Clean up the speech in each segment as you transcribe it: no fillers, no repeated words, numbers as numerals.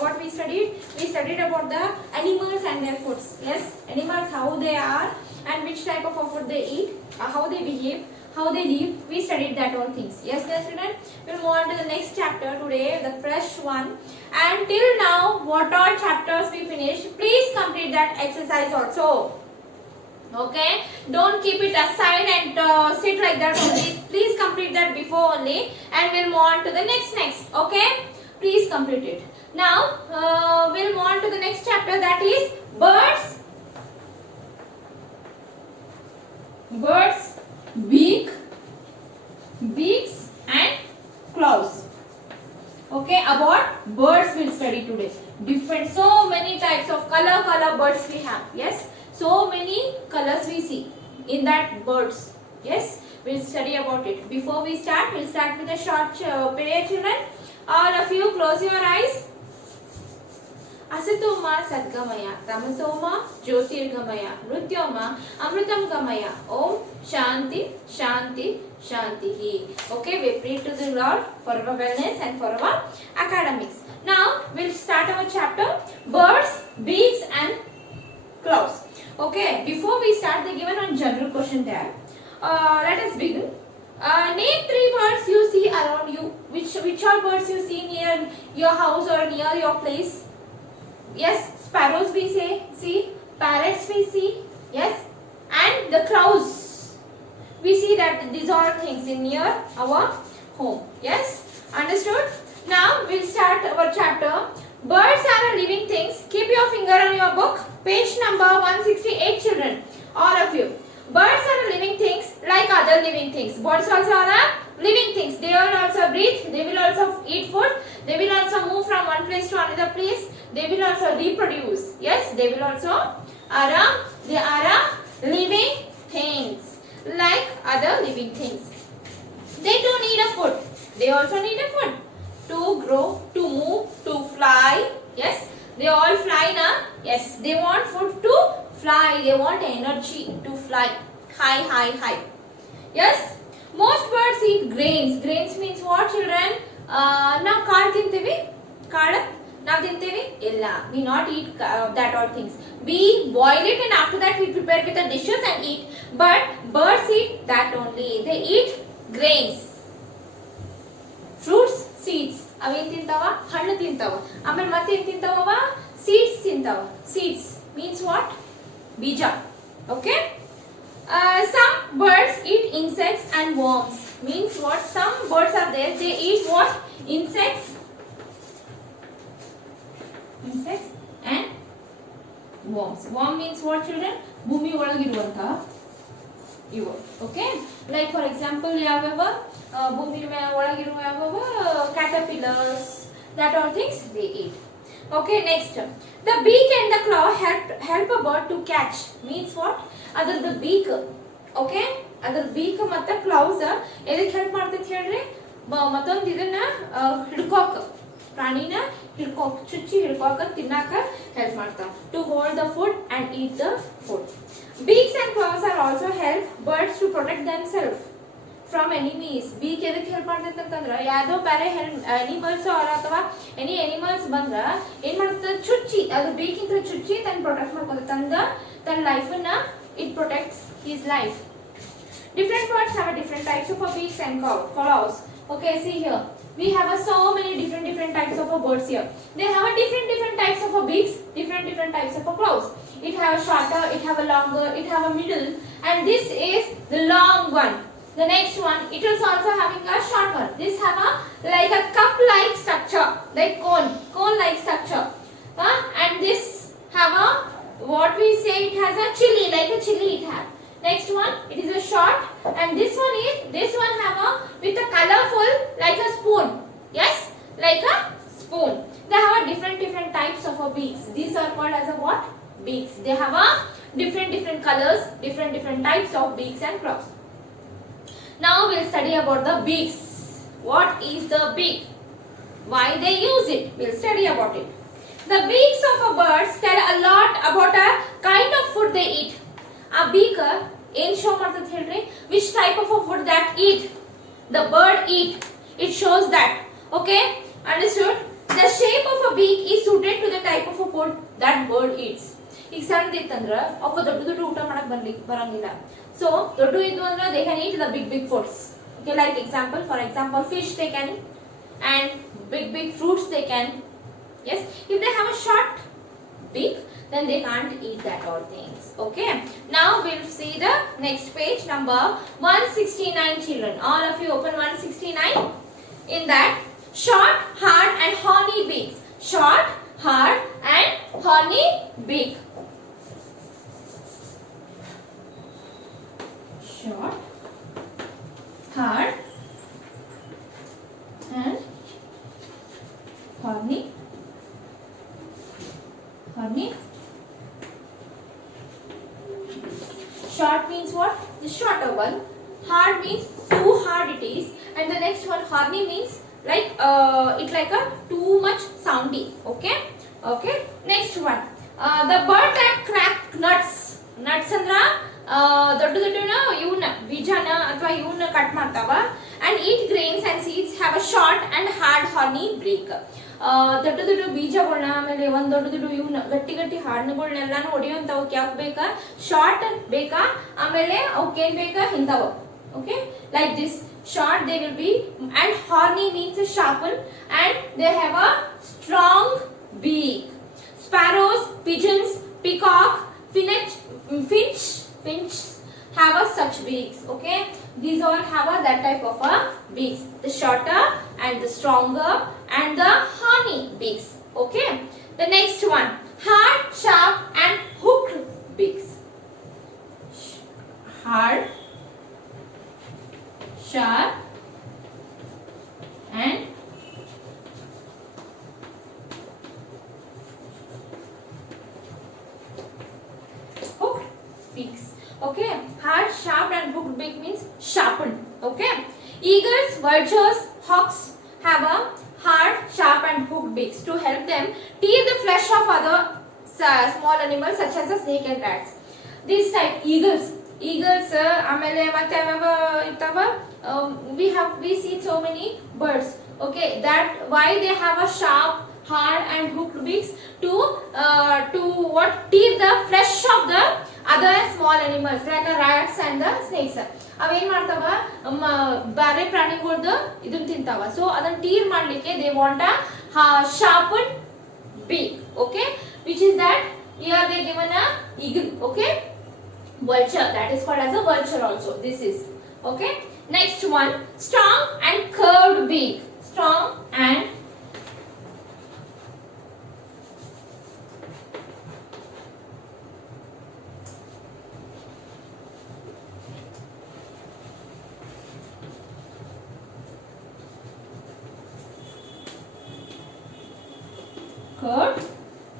what we studied? We studied about the animals and their foods. Yes, animals, how they are and which type of food they eat, how they behave, how they live. We studied that all things. Yes, students. We'll move on to the next chapter today, the fresh one. And till now, what all chapters we finished? Please complete that exercise also. Okay, don't keep it aside and sit like that only. Please complete that before only, and we'll move on to the next. Okay, please complete it. Now we'll move on to the next chapter, that is birds. Birds, beaks and claws. Okay, about birds we'll study today. Different, so many types of color birds we have. Yes. So many colors we see in that birds. Yes, we'll study about it. Before we start, we'll start with a short prayer, children. All of you, close your eyes. Asatoma Sadgamaya, Tamasoma Jyotirgamaya, Mrutyoma Amrutam Gamaya. Om Shanti, Shanti, Shanti. Okay, we pray to the Lord for our wellness and for our academics. Now, we'll start our chapter, birds, beaks and claws. Okay, before we start, they given one general question there. Let us begin. Name 3 birds you see around you. Which all birds you see near your house or near your place? Yes, sparrows we see, parrots we see, yes, and the crows. We see that these are things in near our home. Yes, understood? Now we'll start our chapter. Birds are living things. Keep your finger on your book. Page number 168, children. All of you. Birds are living things like other living things. Birds also are living things. They will also breathe. They will also eat food. They will also move from one place to another place. They will also reproduce. Yes, they will also they are living things like other living things. They do need a food. They also need a food to grow, to move, to fly. Yes, they all fly now. Yes, they want food to fly. They want energy to fly high. Yes, most birds eat grains. Grains means what, children? Now kaal tintevi, kaal now tintevi illa. We not eat that all things. We boil it and after that we prepare with the dishes and eat. But birds eat that only. They eat grains, fruits, seeds. ಅವೇನ್ ತಿಂತಾವ, ಹಣ್ಣು ತಿಂತಾವ. ಆಮೇಲೆ ಮತ್ತೆ ಏನ್ ತಿಂತಾವ, seeds ತಿಂತಾವ. Seeds means what? ಬೀಜ. Okay, some birds eat insects and worms. Means what? Some birds are there, they eat what? Insects and worms. Worm means what, children? ಭೂಮಿ ಒಳಗಿರುವಂತ ಇವು. Okay, like for example ಯಾವ್ಯಾವ ಭೂಮಿ ಒಳಗಿರುವ ಯಾವ್ಯಾವ caterpillars, that all things they eat. Okay, next, the beak and the claw help a bird to catch. Means what? Other the beak. Okay, other beak ಮತ್ತೆ claws ಎದಕ್ಕೆ help ಮಾಡ್ತೈತಿ ಹೇಳ್ರಿ? ಮತ್ತೊಂದು ಇದನ್ನ ಹಿಡ್ಕೋಕ, ಪ್ರಾಣಿನ ಹಿಡ್ಕೋಕ, ಚುಚ್ಚಿ ಹಿಡ್ಕೋಕ, ತಿನ್ನಾಕ ಹೆಲ್ಪ್ ಮಾಡ್ತಾವ. To hold the food and eat the food. Beaks and claws are also help birds to protect themselves from enemies. Beak ಎದಕ್ಕೆ ಹೆಲ್ಪ್ ಮಾಡ್ತೈತೆ ಅಂತಂದ್ರೆ ಯಾವ್ದೋ ಬೇರೆ ಅನಿಮಲ್ಸ್ ಅಥವಾ ಎನಿ ಅನಿಮಲ್ಸ್ ಬಂದ್ರ ಏನ್ ಮಾಡ್ತದೆ, ಚುಚ್ಚಿ, ಅದು beak ಇಂದ ಚುಚ್ಚಿ ತನ್ನ ಪ್ರೊಟೆಕ್ಟ್ ಮಾಡ್ಕೊತಂದ ತನ್ನ ಲೈಫ್ ಅನ್ನ it protects his life. Different birds have different types of beaks and claws. Okay, see here. We have so many different types of birds here. They have a different types of beaks, different types of claws. It have a shorter, it have a longer, it have a middle, and this is the long one. The next one, it is also having a short one. This have a like a cup-like structure, like cone-like structure. And this have a, what we say, it has a chili, like a chili it have. Next one, it is a short, and this one have a with a colorful like a spoon. Yes, like a spoon. They have a different types of beaks. These are called as a what? Beaks. They have a different colors, different types of beaks and claws. Now we'll study about the beaks. What is the beak? Why they use it? We'll study about it. The beaks of a birds tell a lot about a kind of food they eat. A beak ಏನ್ show ಮಾಡ್ತದೆ ಹೇಳ್ರಿ? Which type of a food that eat the bird eat. It shows that. Okay, understood? The shape of a beak is suited to the type of a food that bird eats. ಈಗ ಸಣ್ಣದಿತ್ತಂದ್ರ ಅವಕ್ಕ ದೊಡ್ಡ ದೊಡ್ಡ ಊಟ ಮಾಡಕ್ ಬರಂಗಿಲ್ಲ. So ದೊಡ್ಡ ಇದ್ದು ಅಂದ್ರೆ they can eat the big foods. Okay, like example, for example, fish they can, and big fruits they can. Yes, if they have a short beak, then they can't eat that all things. Okay, now we'll see the next page, number 169, children. All of you open 169. In that, short, hard and horny beaks. Short, hard and horny beak. Short, hard and horny short means what? The shorter one. Hard means too hard it is, and the next one horny means like it's like a too much soundy. Okay, next one, the bird that crack nuts andra ದೊಡ್ಡ ದೊಡ್ಡನ ಇವನ್ನ ಬೀಜನ ಅಥವಾ ಇವನ್ನ cut ಮಾಡ್ತಾವ and eat grains and seeds have a short and hard horny beak. ದೊಡ್ಡ ದೊಡ್ಡ ಬೀಜಗಳನ್ನ ಆಮೇಲೆ ಒಂದ್ ದೊಡ್ಡ ಇವನ್ನ ಗಟ್ಟಿ ಹಣ್ಣುಗಳನ್ನೆಲ್ಲಾನು ಹೊಡೆಯುವಂತವಕ್ಕೆ ಯಾಕೆ ಬೇಕಾ? ಶಾರ್ಟ್ ಬೇಕಾ, ಆಮೇಲೆ ಅವಕ್ಕೆ ಏನ್ ಬೇಕಾ? ಇಂಥವು. Okay, like this short they will be, and horny means sharpen, and they have a strong beak. Sparrows, pigeons, peacock, finch have a such beaks. Okay, these all have a that type of a beaks, the shorter and the stronger and the horny beaks. Okay, the next one, hard, sharp and hooked beaks. Hard, sharp and hooked beaks. Okay, hard, sharp and hooked beak means sharpened. Okay, eagles, vultures, hawks have a hard, sharp and hooked beaks to help them tear the flesh of other small animals such as the snake and rats. This type eagles ಆಮೇಲೆ ಮತ್ತೆ ಇರ್ತಾವ, we see so many birds. Okay, that why they have a sharp, hard and hooked beaks to what? Tear the flesh of the other small animals like the rats and the snakes. ಅವೇನ್ ಮಾಡ್ತಾವ? ಬೇರೆ ಪ್ರಾಣಿಗಳದ್ದು ಇದನ್ನ ತಿಂತಾವ. So ಅದನ್ನ tour ಮಾಡ್ಲಿಕ್ಕೆ they want a sharpened beak. Okay, which is that here they given a eagle. Okay, vulture, that is called as a vulture also. This is okay. Next one, strong and curved beak. Strong and curved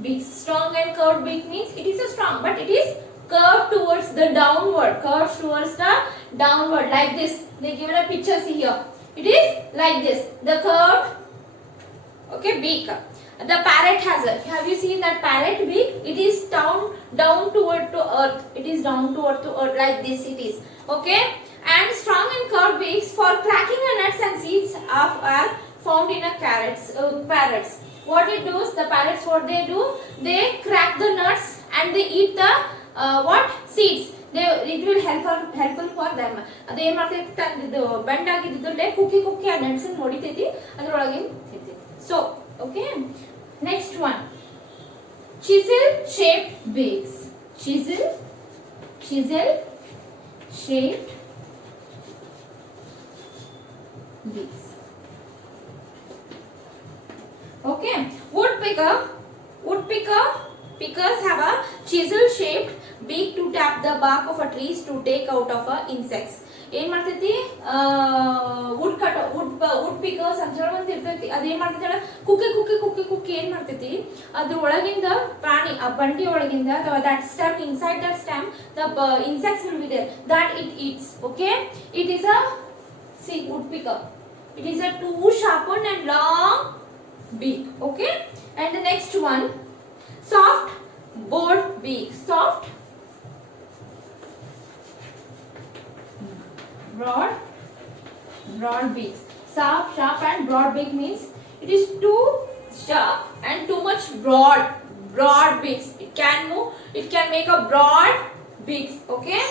beak. Strong and curved beak means it is a strong, but it is curved towards the downward. Curves towards the downward, like this. They given a picture, see here. It is like this. The curved, okay, beak. The parrot has a. Have you seen that parrot beak? It is down toward to earth. It is down toward to earth, like this. It is okay. And strong and curved beaks for cracking the nuts and seeds are found in a parrots. What it does, the parrots, what they do, they crack the nuts and they eat the what? Seeds. It will helpful for them. ಅದು ಏನು ಮಾಡ್ತೈತಿ? ತಂದಿದ್ದು bend ಆಗಿದ್ದುಲ್ಲೇ ಕುಕ್ಕಿ ಆ ನಟ್ಸನ್ನು ಹೊಡಿತೈತಿ, ಅದರೊಳಗೆ ತಿಂತೈತಿ. So okay, next one, chisel shaped beaks. Chisel shaped beaks. Okay, woodpeckers have a chisel shaped beak to tap the bark of a trees to take out of a insects. ಏನ್ ಮಾಡ್ತೈತಿ? Wood pickers ಅಂತ ಹೇಳಿ ಒಂದು ಇರ್ತೈತಿ. ಅದೇನ್ ಮಾಡ್ತೈತಿ ಹೇಳ? ಕುಕ್ಕಿ ಏನ್ ಮಾಡ್ತೈತಿ? ಅದ್ರ ಒಳಗಿಂದ ಪ್ರಾಣಿ, ಆ ಬಂಡಿ ಒಳಗಿಂದ ಅಥವಾ that stem, inside that stem the insects will be there, that it eats. Okay, it is a woodpecker. It is a too sharpened and long beak. Okay, and the next one, soft broad beak. Soft broad beaks. Sharp and broad beak means it is too sharp and too much broad beaks. It can move, it can make a broad beaks. Okay,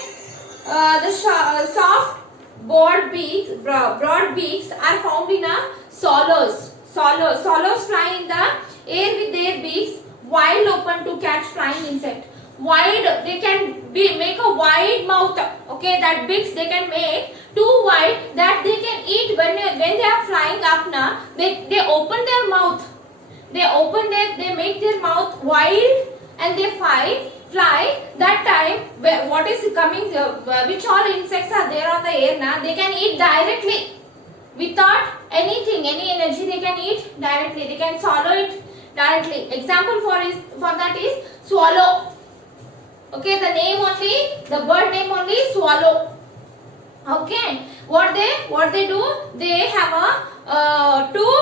the soft broad beaks are found in swallows. Swallows fly in the air with their beaks wide open to catch flying insect. Wide, they can make a wide mouth. Okay, that beaks they can make too wide that they can eat when they are flying up. Now they open their mouth. They make their mouth wide and they fly. That time what is coming, which all insects are there on the air now, they can eat directly without anything, any energy. They can eat directly. They can swallow it directly. Example for that is swallow. Okay, the bird name only swallow. Okay, what they do? They have a two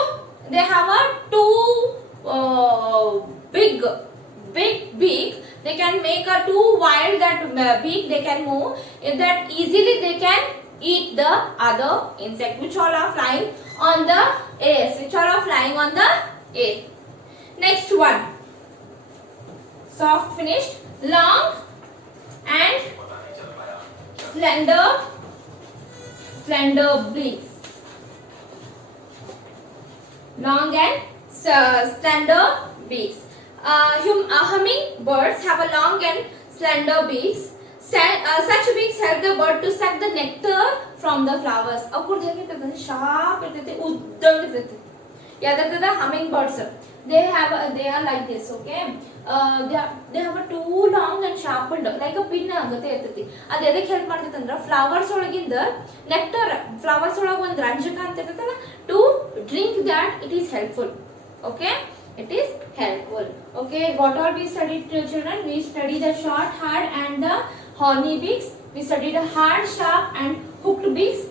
big beak. They can make a too wide that beak. They can move that easily. They can eat the other insect which all are flying on the air. Next one, soft finished, long and slender beaks. Long and slender beaks. Hummingbirds have a long and slender beaks. Such beaks help the bird to suck the nectar from the flowers. Sharp udda. Yeah, the hummingbirds. They are like this. Okay, they have a too long and sharpened like a pin agate irtati. Adu edake help ಮಾಡ್ತೈತೆ ಅಂದ್ರೆ flowers ಒಳಗಿಂದ nectar, flowers ಒಳಗೆ ಒಂದು ರಂಜಕ ಅಂತ ಇರ್ತೈತಲ್ಲ, to drink that it is helpful. Okay, it is helpful. Okay, what all we studied, children? We studied the short, hard and the horny beaks. We studied the hard, sharp and hooked beaks,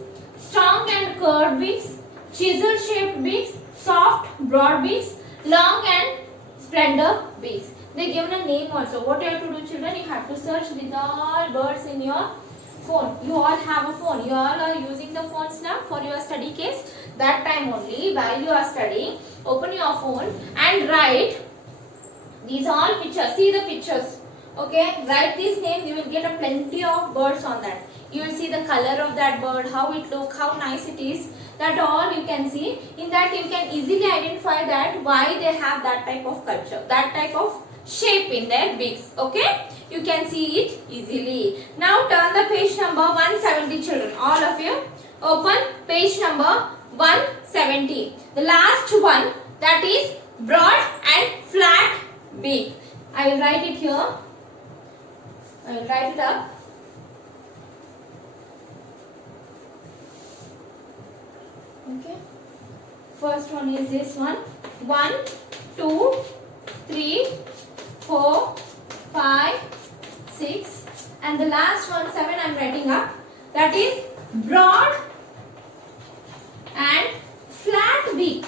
strong and curved beaks, chisel shaped beaks, soft broad beaks, long and slender beaks. They given a name also. What you have to do, children? You have to search with all birds in your phone. You all have a phone. You all are using the phones now for your study case. That time only, while you are studying, open your phone and write these all pictures. See the pictures. Okay, write these names. You will get a plenty of birds on that. You will see the color of that bird, how it look, how nice it is. That all you can see. In that you can easily identify that why they have that type of culture, that type of shape in their beaks. Okay, you can see it easily. Now turn the page number 170, children. All of you open page number 170. The last one, that is broad and flat beak. I will write it here. I will write it up. Okay, first one is this one. 1, 2, 3, 4, 5, 6 and the last one 7 I am writing up. That is broad and flat beak.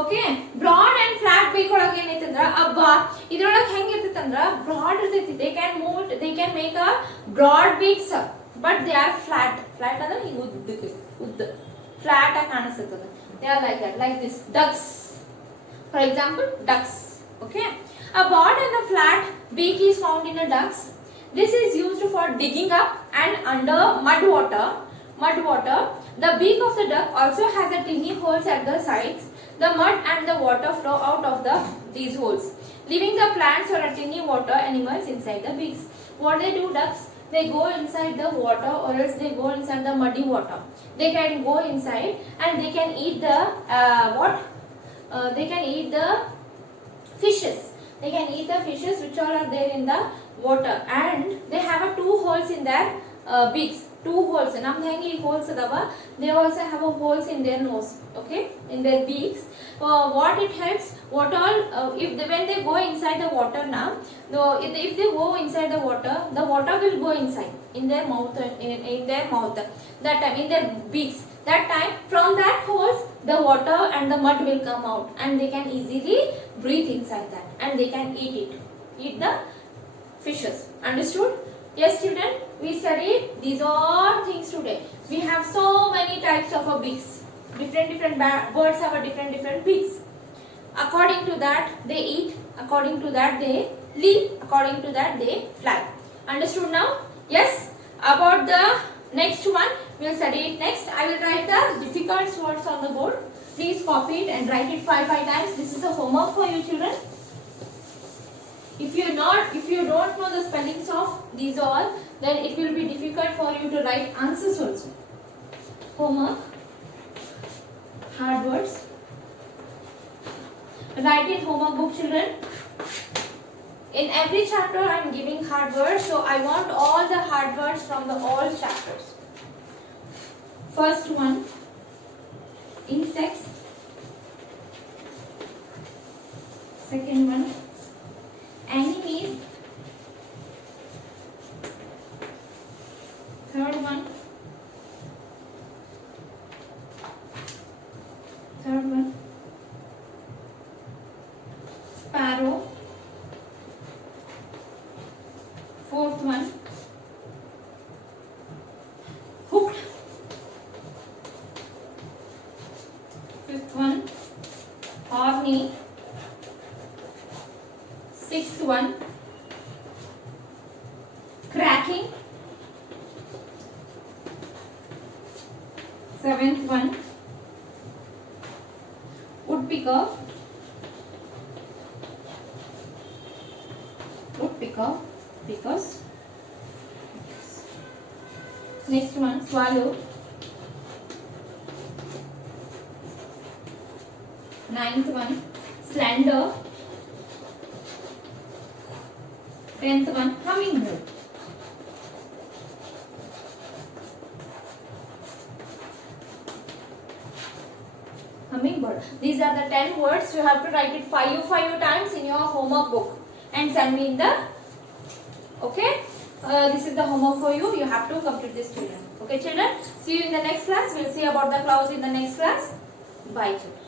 Okay, broad and flat beak ಒಳಗೆ ಏನೈತೆ ಅಂದ್ರೆ ಇದರೊಳಗೆ ಹೆಂಗೆ ಇರ್ತೈತೆ ಅಂದ್ರೆ broad ಇರ್ತೈತಿ. They can move it, they can make a broad beaks but they are flat ಅಂದ್ರೆ ಹಿಂಗೆ ಉದ್ದ flat ಆಗಿ ಕಾಣಿಸುತ್ತದೆ. They are like that, like this. Ducks, for example, ducks. Okay, a broad and a flat beak is found in a ducks. This is used for digging up and under mud water. The beak of the duck also has a tiny holes at the sides. The mud and the water flow out of these holes, leaving the plants or tiny water animals inside the beaks. What they do, ducks? They go inside the water or else they go inside the muddy water. They can go inside and they can eat the they can eat the fishes. They can eat the fishes which all are there in the water, and they have two holes in their beaks. Two holes. Namd hengi holes adava. They also have a holes in their nose. Okay, in their beaks. What it helps? What all? When they go inside the water now, if they go inside the water will go inside in their mouth. In their mouth. That time in their beaks. That time from that holes the water and the mud will come out, and they can easily breathe inside that, and they can eat the fishes. Understood? Yes, children, we studied these all things today. We have so many types of beaks. Different birds have a different beaks. According to that, they eat. According to that, they live. According to that, they fly. Understood now? Yes. About the next one, we will study it next. I will write the difficult words on the board. Please copy it and write it 5 times. This is a homework for you, children. If you don't know the spellings of these all, then it will be difficult for you to write answers also. Homework, hard words. Write in homework book, children. In every chapter I am giving hard words, so I want all the hard words from the all chapters. First one, insects. Second one, enemies. Third one, sparrow. Fourth one, hooked. Fifth one, horny. Sixth one, cracking. Seventh one, woodpecker. Because next one, swallow. Ninth one, slender. 10th one, hummingbird. Hummingbird. These are the 10 words. You have to write it 5 times in your homework book and send me in the. Okay. This is the homework for you. You have to complete this, children. Okay, children. See you in the next class. We'll see about the clouds in the next class. Bye, children.